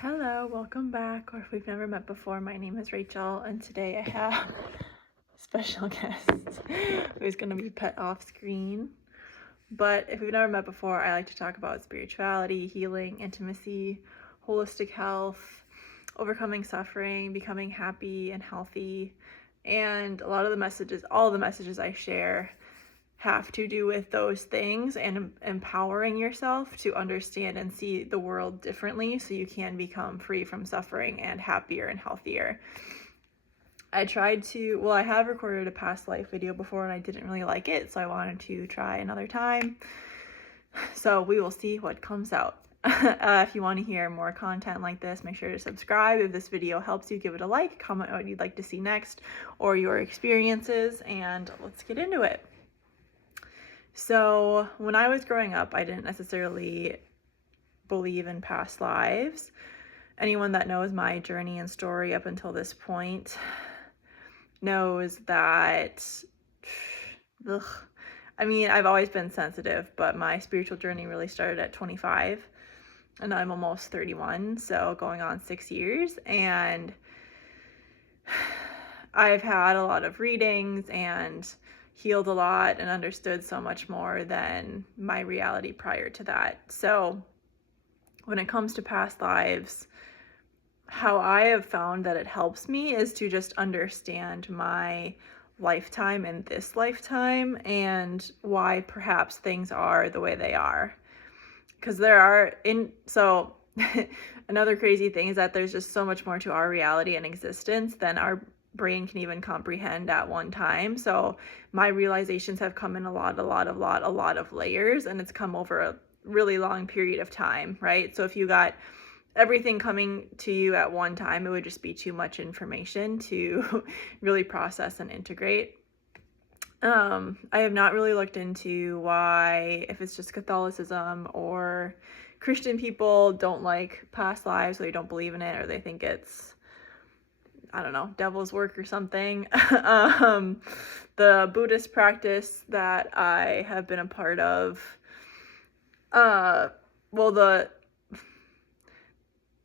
Hello, welcome back, or if we've never met before, my name is Rachel, and today I have a special guest who's going to be put off screen. But if we've never met before, I like to talk about spirituality, healing, intimacy, holistic health, overcoming suffering, becoming happy and healthy, and a lot of the messages, all the messages I share have to do with those things and empowering yourself to understand and see the world differently so you can become free from suffering and happier and healthier. I have recorded a past life video before and I didn't really like it, so I wanted to try another time. So we will see what comes out. If you want to hear more content like this, make sure to subscribe. If this video helps you, give it a like, comment what you'd like to see next or your experiences, and let's get into it. So when I was growing up, I didn't necessarily believe in past lives. Anyone that knows my journey and story up until this point knows that, I've always been sensitive, but my spiritual journey really started at 25 and I'm almost 31, so going on 6 years. And I've had a lot of readings and healed a lot and understood so much more than my reality prior to that. So when it comes to past lives, how I have found that it helps me is to just understand my lifetime in this lifetime and why perhaps things are the way they are. Because another crazy thing is that there's just so much more to our reality and existence than our brain can even comprehend at one time. So my realizations have come in a lot of layers, and it's come over a really long period of time, right? So if you got everything coming to you at one time, it would just be too much information to really process and integrate. I have not really looked into why, if it's just Catholicism or Christian people don't like past lives, or they don't believe in it, or they think it's, I don't know, devil's work or something. The Buddhist practice that I have been a part of, the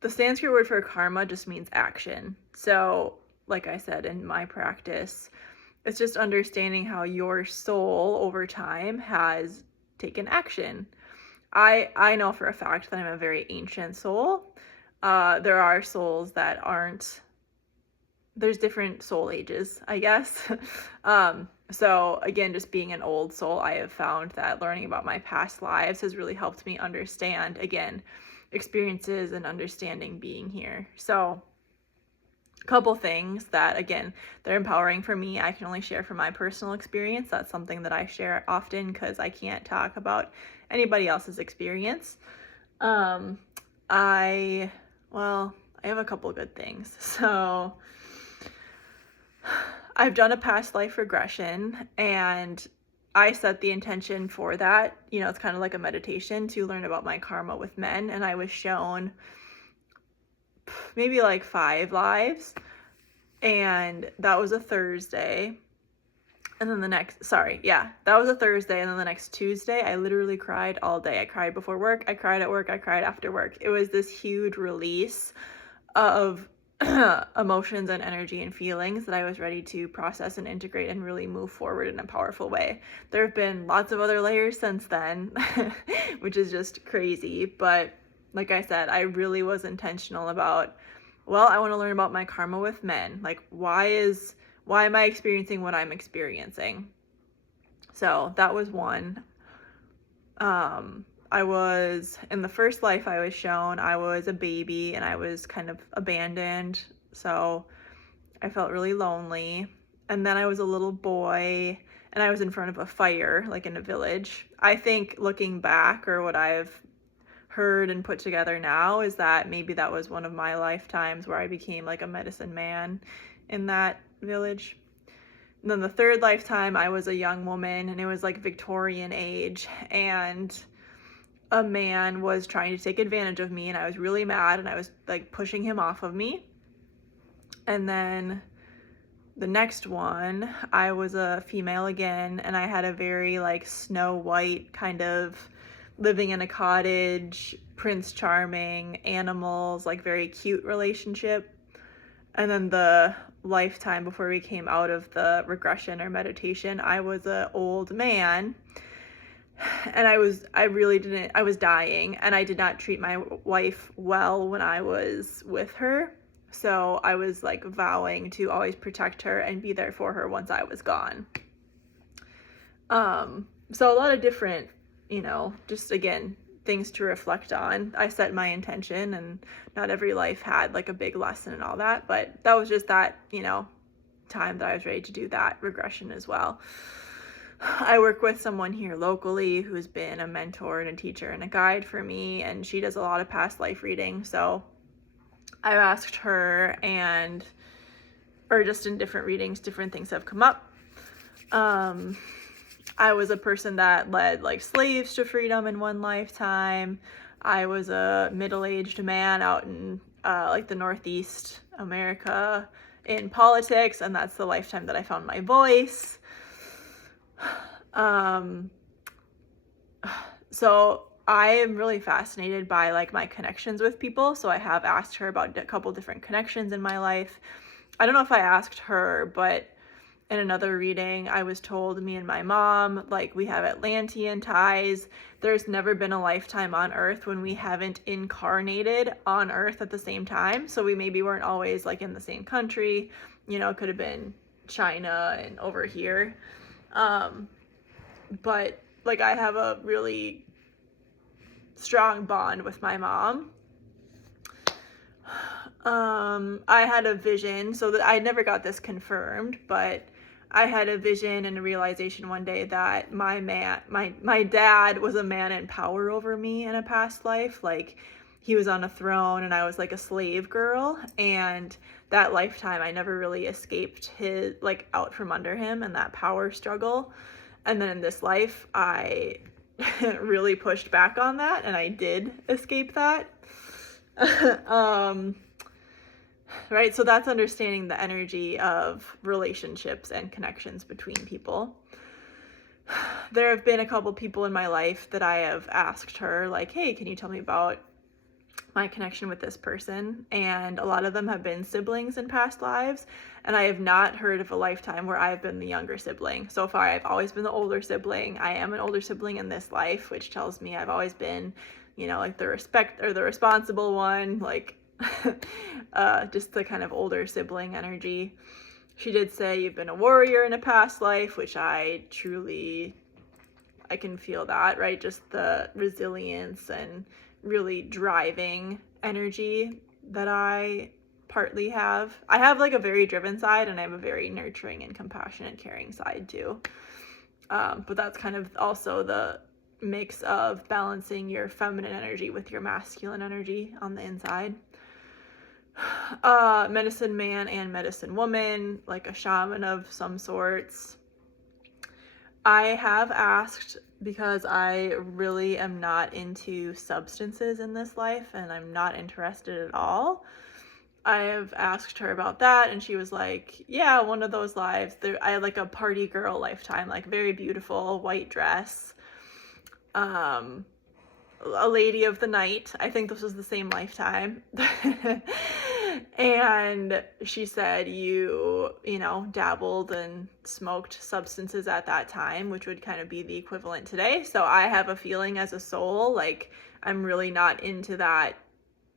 Sanskrit word for karma just means action. So, like I said, in my practice, it's just understanding how your soul over time has taken action. I know for a fact that I'm a very ancient soul. There are souls that aren't. There's different soul ages, I guess. So again, just being an old soul, I have found that learning about my past lives has really helped me understand, again, experiences and understanding being here. So a couple things that, again, they're empowering for me. I can only share from my personal experience. That's something that I share often because I can't talk about anybody else's experience. I have a couple good things. So I've done a past life regression, and I set the intention for that. It's kind of like a meditation to learn about my karma with men. And I was shown maybe like 5 lives. And that was a Thursday. And then that was a Thursday. And then the next Tuesday, I literally cried all day. I cried before work. I cried at work. I cried after work. It was this huge release of emotions and energy and feelings that I was ready to process and integrate and really move forward in a powerful way. There have been lots of other layers since then, which is just crazy. But like I said, I really was intentional about, I want to learn about my karma with men. Like, why am I experiencing what I'm experiencing? So that was one. In the first life I was shown, I was a baby and I was kind of abandoned. So I felt really lonely. And then I was a little boy and I was in front of a fire, like in a village. I think looking back, or what I've heard and put together now, is that maybe that was one of my lifetimes where I became like a medicine man in that village. And then the third lifetime, I was a young woman and it was like Victorian age, and a man was trying to take advantage of me and I was really mad and I was like pushing him off of me. And then the next one, I was a female again, and I had a very like Snow White kind of living in a cottage, Prince Charming, animals, like very cute relationship. And then the lifetime before we came out of the regression or meditation, I was an old man, and I was dying, and I did not treat my wife well when I was with her. So I was like vowing to always protect her and be there for her once I was gone. So a lot of different, just again, things to reflect on. I set my intention, and not every life had like a big lesson and all that, but that was just that, time that I was ready to do that regression as well. I work with someone here locally who's been a mentor and a teacher and a guide for me, and she does a lot of past life reading. So I've asked her, or just in different readings, different things have come up. I was a person that led like slaves to freedom in one lifetime. I was a middle-aged man out in like the Northeast America in politics, and that's the lifetime that I found my voice. So I am really fascinated by like my connections with people. So I have asked her about a couple different connections in my life. I don't know if I asked her, but in another reading, I was told me and my mom, like, we have Atlantean ties. There's never been a lifetime on Earth when we haven't incarnated on Earth at the same time. So we maybe weren't always like in the same country, it could have been China and over here. But like I have a really strong bond with my mom. I had a vision, so that I never got this confirmed, but I had a vision and a realization one day that my dad was a man in power over me in a past life. Like, he was on a throne and I was like a slave girl, and that lifetime I never really escaped his, like, out from under him and that power struggle. And then in this life I really pushed back on that, and I did escape that. Right, so that's understanding the energy of relationships and connections between people. There have been a couple people in my life that I have asked her, like, hey, can you tell me about my connection with this person? And a lot of them have been siblings in past lives, and I have not heard of a lifetime where I've been the younger sibling. So far, I've always been the older sibling. I am an older sibling in this life, which tells me I've always been, like the responsible one, like just the kind of older sibling energy. She did say you've been a warrior in a past life, which I can feel that, right? Just the resilience and really driving energy that I partly have. I have like a very driven side, and I have a very nurturing and compassionate, caring side too. But that's kind of also the mix of balancing your feminine energy with your masculine energy on the inside. Medicine man and medicine woman, like a shaman of some sorts. I have asked, because I really am not into substances in this life, and I'm not interested at all. I have asked her about that, and she was like, yeah, one of those lives. I had like a party girl lifetime, like very beautiful white dress. A lady of the night. I think this was the same lifetime. And she said you dabbled and smoked substances at that time, which would kind of be the equivalent today. So I have a feeling as a soul, like, I'm really not into that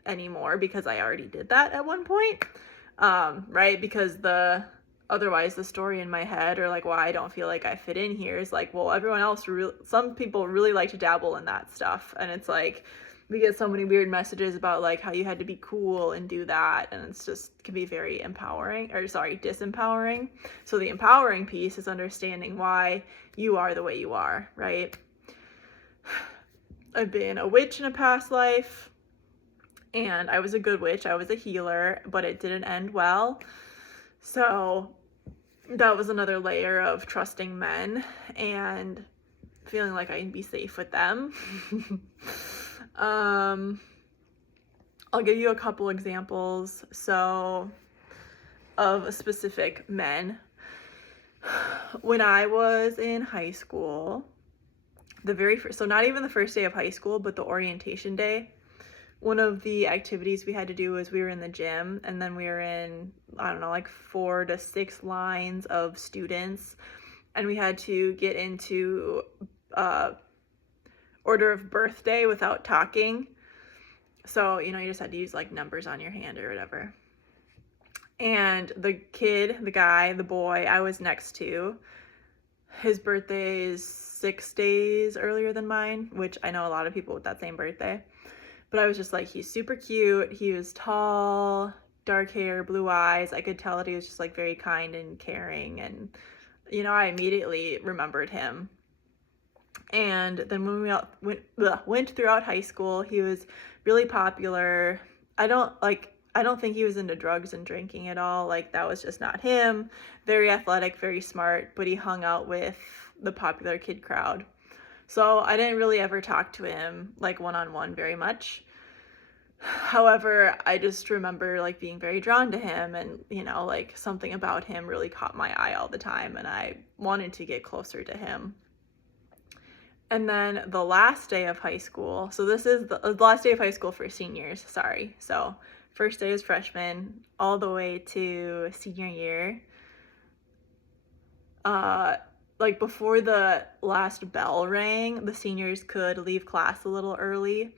anymore, because I already did that at one point. Right? Because otherwise the story in my head, or like why I don't feel like I fit in here, is like, well, everyone else, some people really like to dabble in that stuff, and it's like we get so many weird messages about like how you had to be cool and do that, and it's just can be very disempowering. So the empowering piece is understanding why you are the way you are, right? I've been a witch in a past life, and I was a good witch. I was a healer, but it didn't end well. So that was another layer of trusting men and feeling like I can be safe with them. I'll give you a couple examples. So, of specific men. When I was in high school, the very first, so not even the first day of high school, but the orientation day, one of the activities we had to do was we were in the gym, and then we were in, I don't know, like 4 to 6 lines of students, and we had to get into order of birthday without talking. So, you just had to use like numbers on your hand or whatever. And the kid, the guy, the boy I was next to, his birthday is 6 days earlier than mine, which I know a lot of people with that same birthday. But I was just like, he's super cute. He was tall, dark hair, blue eyes. I could tell that he was just like very kind and caring. And, I immediately remembered him. And then when we went throughout high school, he was really popular. I don't think he was into drugs and drinking at all. Like, that was just not him. Very athletic, very smart, but he hung out with the popular kid crowd. So I didn't really ever talk to him like one-on-one very much. However, I just remember like being very drawn to him, and like something about him really caught my eye all the time, and I wanted to get closer to him. And then the last day of high school, so this is the last day of high school for seniors, sorry. So first day is freshman all the way to senior year. Like before the last bell rang, the seniors could leave class a little early.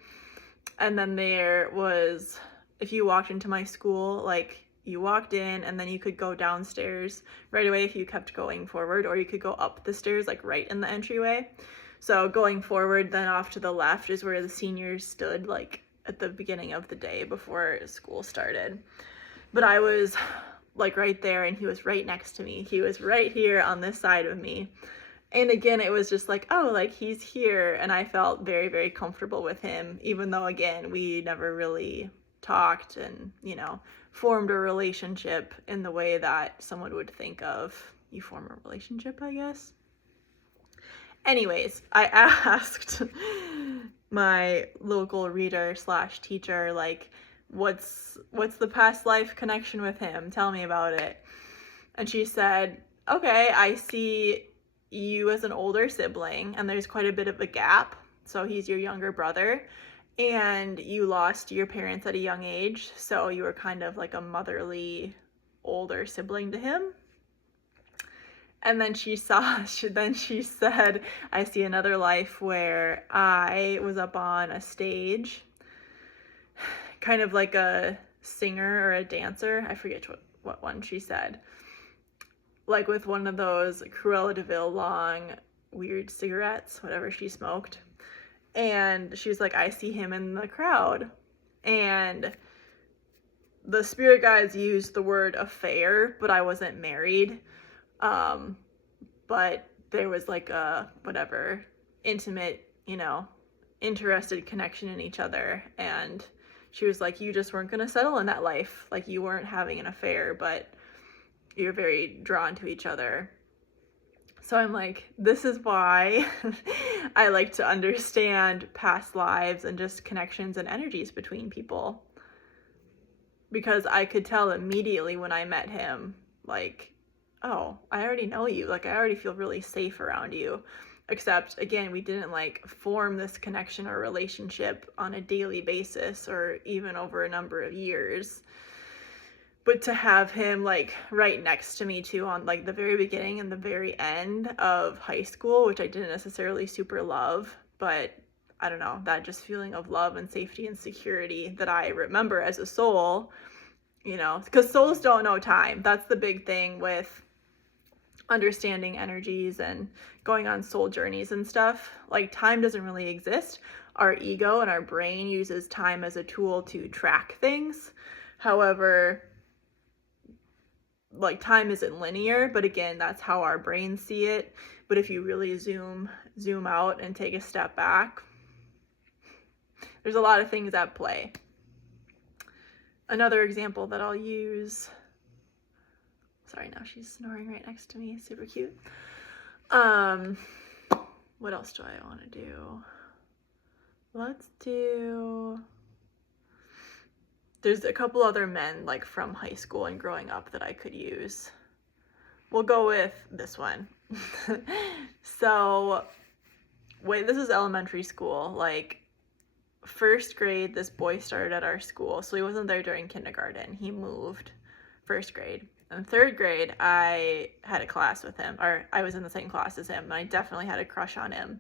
And then there was, if you walked into my school, like you walked in and then you could go downstairs right away if you kept going forward, or you could go up the stairs like right in the entryway. So going forward, then off to the left is where the seniors stood like at the beginning of the day before school started. But I was like right there, and he was right next to me. He was right here on this side of me. And again, it was just like, oh, like he's here. And I felt very, very comfortable with him, even though, again, we never really talked and, formed a relationship in the way that someone would think of you form a relationship, I guess. Anyways, I asked my local reader / teacher, like, what's the past life connection with him? Tell me about it. And she said, okay, I see you as an older sibling, and there's quite a bit of a gap. So he's your younger brother, and you lost your parents at a young age. So you were kind of like a motherly older sibling to him. And then she said, I see another life where I was up on a stage, kind of like a singer or a dancer. I forget what one she said. Like with one of those Cruella de Vil long, weird cigarettes, whatever she smoked. And she's like, I see him in the crowd. And the spirit guides used the word affair, but I wasn't married. But there was like a whatever intimate, interested connection in each other. And she was like, you just weren't going to settle in that life. Like you weren't having an affair, but you're very drawn to each other. So I'm like, this is why I like to understand past lives and just connections and energies between people. Because I could tell immediately when I met him, like, oh, I already know you. Like, I already feel really safe around you. Except, again, we didn't like form this connection or relationship on a daily basis or even over a number of years. But to have him like right next to me too on like the very beginning and the very end of high school, which I didn't necessarily super love, but I don't know, that just feeling of love and safety and security that I remember as a soul, because souls don't know time. That's the big thing with understanding energies and going on soul journeys and stuff. Like, time doesn't really exist. Our ego and our brain uses time as a tool to track things. However, like, time isn't linear, but again, that's how our brains see it. But if you really zoom out and take a step back, there's a lot of things at play. Another example that I'll use, sorry, now she's snoring right next to me, super cute. What else do I want to do? There's a couple other men like from high school and growing up that I could use. We'll go with this one. So wait, this is elementary school. Like, first grade, this boy started at our school. So he wasn't there during kindergarten. He moved first grade. In third grade, I had a class with him, or I was in the same class as him, and I definitely had a crush on him.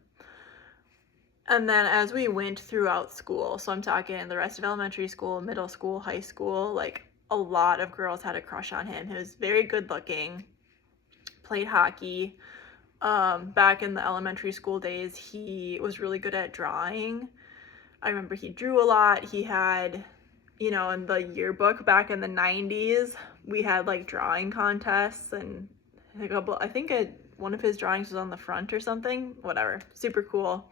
And then as we went throughout school, so I'm talking the rest of elementary school, middle school, high school, like a lot of girls had a crush on him. He was very good looking, played hockey. Back in the elementary school days, he was really good at drawing. I remember he drew a lot. He had, you know, in the yearbook back in the 90s, we had like drawing contests, and I think one of his drawings was on the front or something. Whatever, super cool.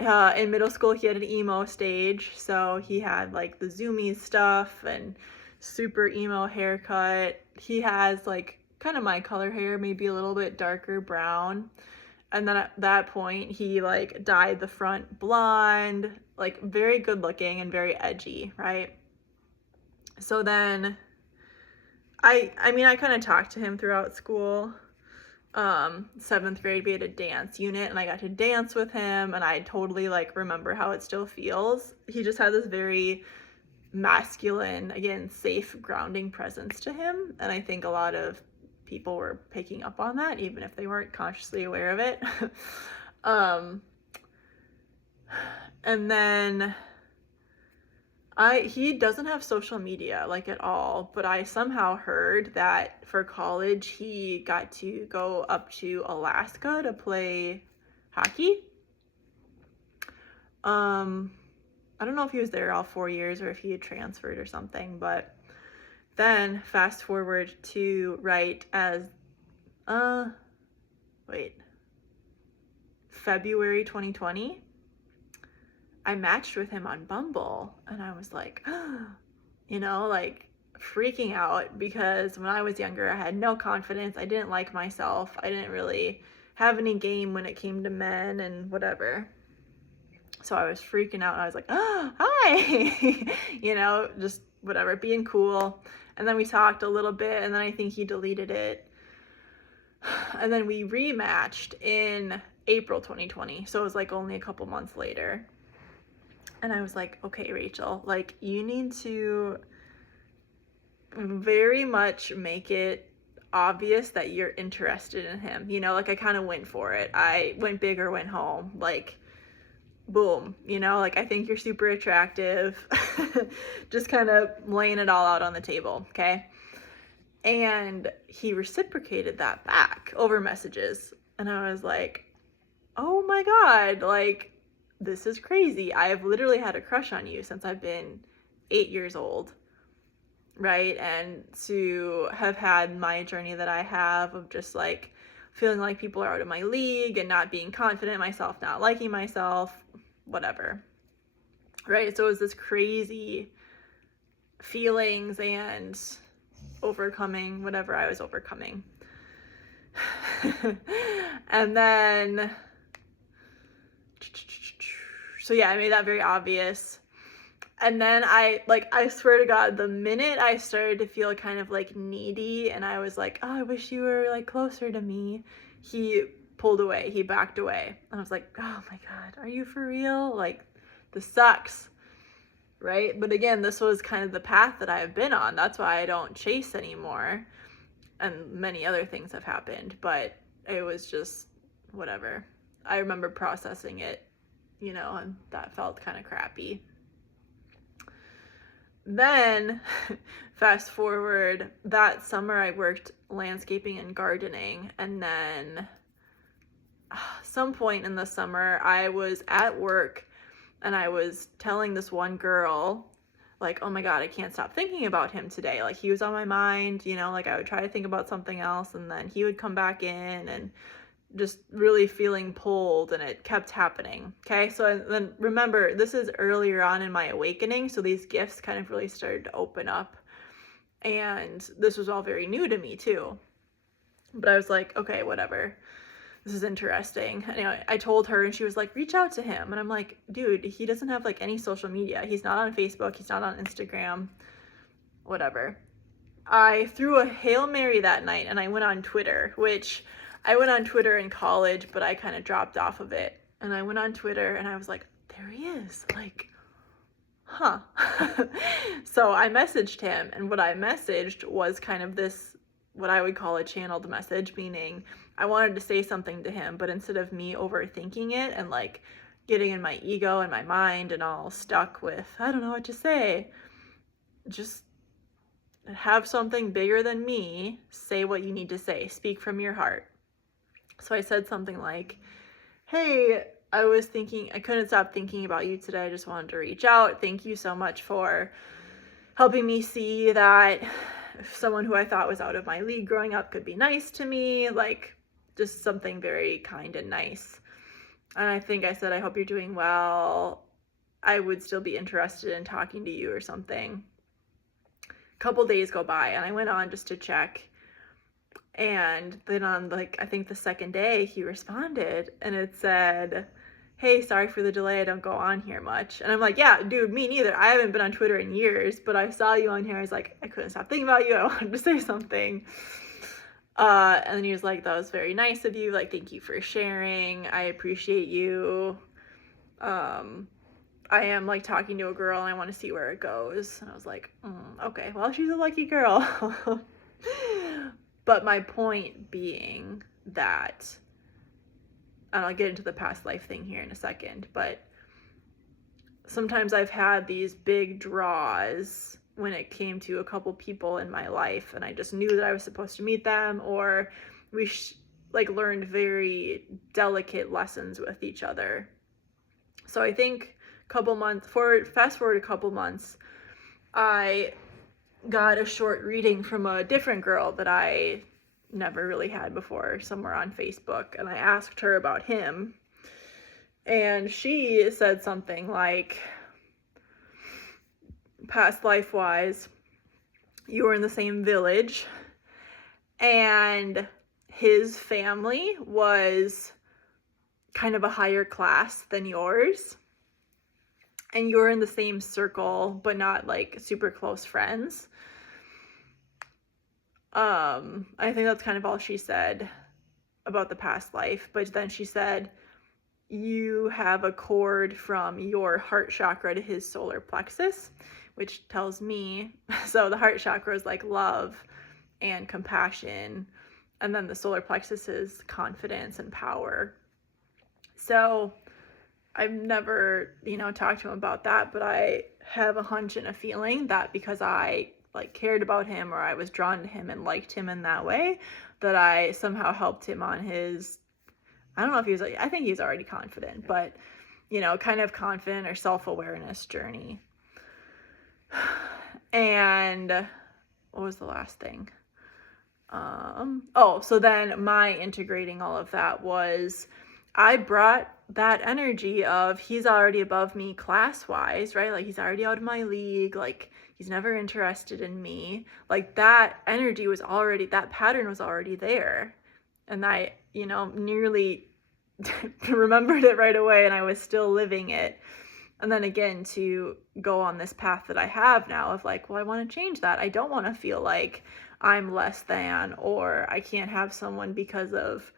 In middle school, he had an emo stage, so he had like the zoomies stuff and super emo haircut. He has like kind of my color hair, maybe a little bit darker brown. And then at that point, he like dyed the front blonde, like very good looking and very edgy, right? So then I kind of talked to him throughout school. 7th grade, we had a dance unit, and I got to dance with him, and I totally like remember how it still feels. He just had this very masculine, again, safe, grounding presence to him, and I think a lot of people were picking up on that, even if they weren't consciously aware of it. And then he doesn't have social media like at all, but I somehow heard that for college he got to go up to Alaska to play hockey. I don't know if he was there all 4 years or if he had transferred or something, but then fast forward to February 2020. I matched with him on Bumble, and I was like, you know, like freaking out, because when I was younger, I had no confidence. I didn't like myself. I didn't really have any game when it came to men and whatever. So I was freaking out, and I was like, oh, hi, you know, just whatever, being cool. And then we talked a little bit, and then I think he deleted it. And then we rematched in April 2020. So it was like only a couple months later. And I was like, okay, Rachel, like you need to very much make it obvious that you're interested in him. You know, like I kind of went for it. I went big or went home. Like, boom, you know, like I think you're super attractive. Just kind of laying it all out on the table, okay? And he reciprocated that back over messages. And I was like, oh my God, like, this is crazy. I've literally had a crush on you since I've been 8 years old, right? And to have had my journey that I have of just like feeling like people are out of my league and not being confident in myself, not liking myself, whatever, right? So it was this crazy feelings and overcoming whatever I was overcoming. And then, so yeah, I made that very obvious. And then I swear to God, the minute I started to feel kind of like needy and I was like, oh, I wish you were like closer to me, he pulled away, he backed away. And I was like, oh my God, are you for real? Like, this sucks, right? But again, this was kind of the path that I've been on. That's why I don't chase anymore. And many other things have happened, but it was just whatever. I remember processing it, you know, and that felt kind of crappy. Then, fast forward, that summer I worked landscaping and gardening, and then some point in the summer I was at work and I was telling this one girl, like, oh my God, I can't stop thinking about him today. Like, he was on my mind, you know, like I would try to think about something else and then he would come back in, and just really feeling pulled, and it kept happening. Okay, so then remember, this is earlier on in my awakening, so these gifts kind of really started to open up, and this was all very new to me too. But I was like, okay, whatever, this is interesting. Anyway, I told her, and she was like, reach out to him. And I'm like, dude, he doesn't have like any social media. He's not on Facebook, he's not on Instagram, whatever. I threw a Hail Mary that night, and I went on Twitter, which I went on Twitter in college, but I kind of dropped off of it. And I went on Twitter and I was like, there he is. Like, huh. So I messaged him, and what I messaged was kind of this, what I would call a channeled message, meaning I wanted to say something to him, but instead of me overthinking it and like getting in my ego and my mind and all stuck with, I don't know what to say, just have something bigger than me say what you need to say, speak from your heart. So I said something like, hey, I couldn't stop thinking about you today. I just wanted to reach out. Thank you so much for helping me see that someone who I thought was out of my league growing up could be nice to me. Like, just something very kind and nice. And I think I said, I hope you're doing well. I would still be interested in talking to you or something. A couple days go by and I went on just to check. And then on like, I think the second day he responded and it said, hey, sorry for the delay. I don't go on here much. And I'm like, yeah, dude, me neither. I haven't been on Twitter in years, but I saw you on here. I was like, I couldn't stop thinking about you. I wanted to say something. And then he was like, that was very nice of you. Like, thank you for sharing. I appreciate you. I am like talking to a girl and I want to see where it goes. And I was like, okay, well, she's a lucky girl. But my point being that, and I'll get into the past life thing here in a second, but sometimes I've had these big draws when it came to a couple people in my life, and I just knew that I was supposed to meet them, or we learned very delicate lessons with each other. So I think fast forward a couple months, I got a short reading from a different girl that I never really had before, somewhere on Facebook, and I asked her about him, and she said something like, past life wise, you were in the same village and his family was kind of a higher class than yours, and you were in the same circle but not like super close friends. I think that's kind of all she said about the past life. But then she said, you have a cord from your heart chakra to his solar plexus, which tells me, so the heart chakra is like love and compassion, and then the solar plexus is confidence and power. So I've never, talked to him about that, but I have a hunch and a feeling that because I cared about him, or I was drawn to him and liked him in that way, that I somehow helped him on his, I don't know if I think he's already confident, but kind of confident or self-awareness journey. And what was the last thing? So then my integrating all of that was, I brought that energy of he's already above me class-wise, right? Like, he's already out of my league. Like, he's never interested in me. Like, that energy was already, that pattern was already there. And I, nearly remembered it right away, and I was still living it. And then again, to go on this path that I have now of like, well, I want to change that. I don't want to feel like I'm less than, or I can't have someone because of,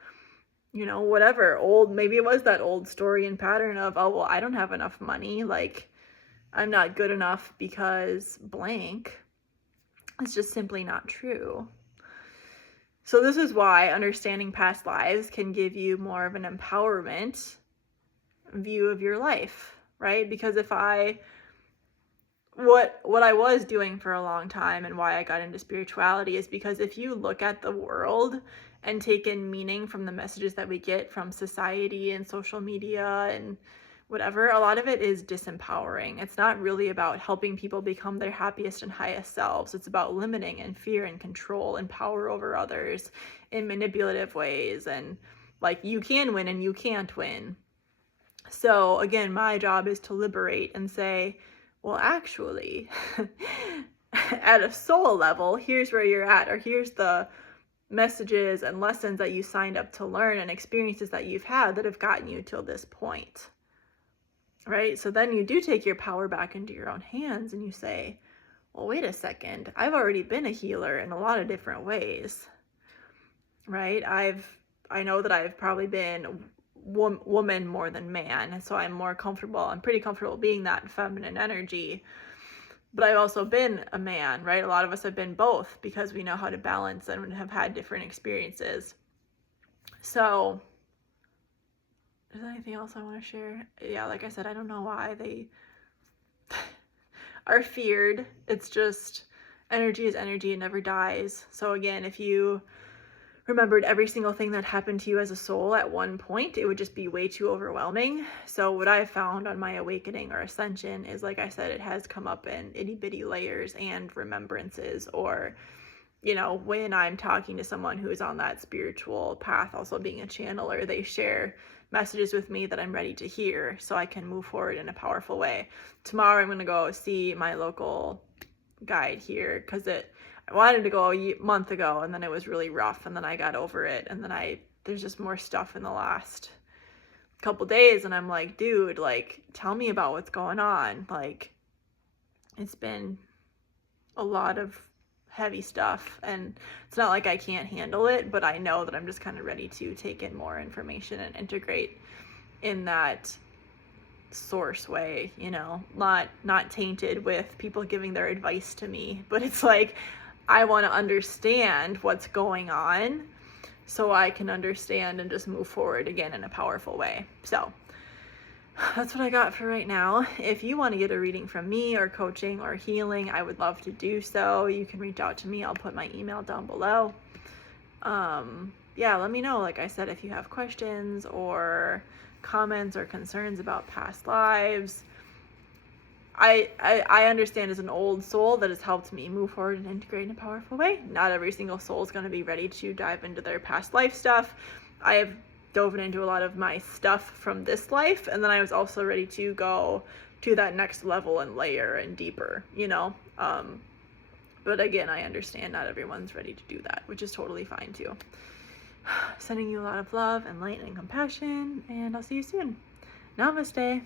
whatever maybe it was that old story and pattern of, oh, well, I don't have enough money. Like, I'm not good enough because blank. It's just simply not true. So this is why understanding past lives can give you more of an empowerment view of your life, right? Because what I was doing for a long time and why I got into spirituality is because if you look at the world and take in meaning from the messages that we get from society and social media and whatever, a lot of it is disempowering. It's not really about helping people become their happiest and highest selves. It's about limiting and fear and control and power over others in manipulative ways, and like, you can win and you can't win. So again, my job is to liberate and say, well, actually, at a soul level, here's where you're at, or here's the messages and lessons that you signed up to learn and experiences that you've had that have gotten you till this point, right? So then you do take your power back into your own hands and you say, well, wait a second, I've already been a healer in a lot of different ways, right? I know that I've probably been woman more than man. So I'm pretty comfortable being that feminine energy. But I've also been a man, right? A lot of us have been both because we know how to balance and have had different experiences. So, is there anything else I want to share? Yeah, like I said, I don't know why they are feared. It's just energy is energy, it never dies. So again, if you remembered every single thing that happened to you as a soul at one point, it would just be way too overwhelming. So what I've found on my awakening or ascension is, like I said, it has come up in itty bitty layers and remembrances, or, you know, when I'm talking to someone who is on that spiritual path, also being a channeler, they share messages with me that I'm ready to hear so I can move forward in a powerful way. Tomorrow I'm going to go see my local guide here because I wanted to go a month ago, and then it was really rough, and then I got over it, and then there's just more stuff in the last couple days, and I'm like, dude, like, tell me about what's going on. Like, it's been a lot of heavy stuff, and it's not like I can't handle it, but I know that I'm just kind of ready to take in more information and integrate in that source way, you know, not tainted with people giving their advice to me, but it's like, I want to understand what's going on so I can understand and just move forward again in a powerful way. So that's what I got for right now. If you want to get a reading from me or coaching or healing, I would love to do so. You can reach out to me. I'll put my email down below. Yeah, let me know, like I said, if you have questions or comments or concerns about past lives. I understand as an old soul that has helped me move forward and integrate in a powerful way. Not every single soul is going to be ready to dive into their past life stuff. I have dove into a lot of my stuff from this life, and then I was also ready to go to that next level and layer and deeper, you know. But again, I understand not everyone's ready to do that, which is totally fine too. Sending you a lot of love and light and compassion, and I'll see you soon. Namaste.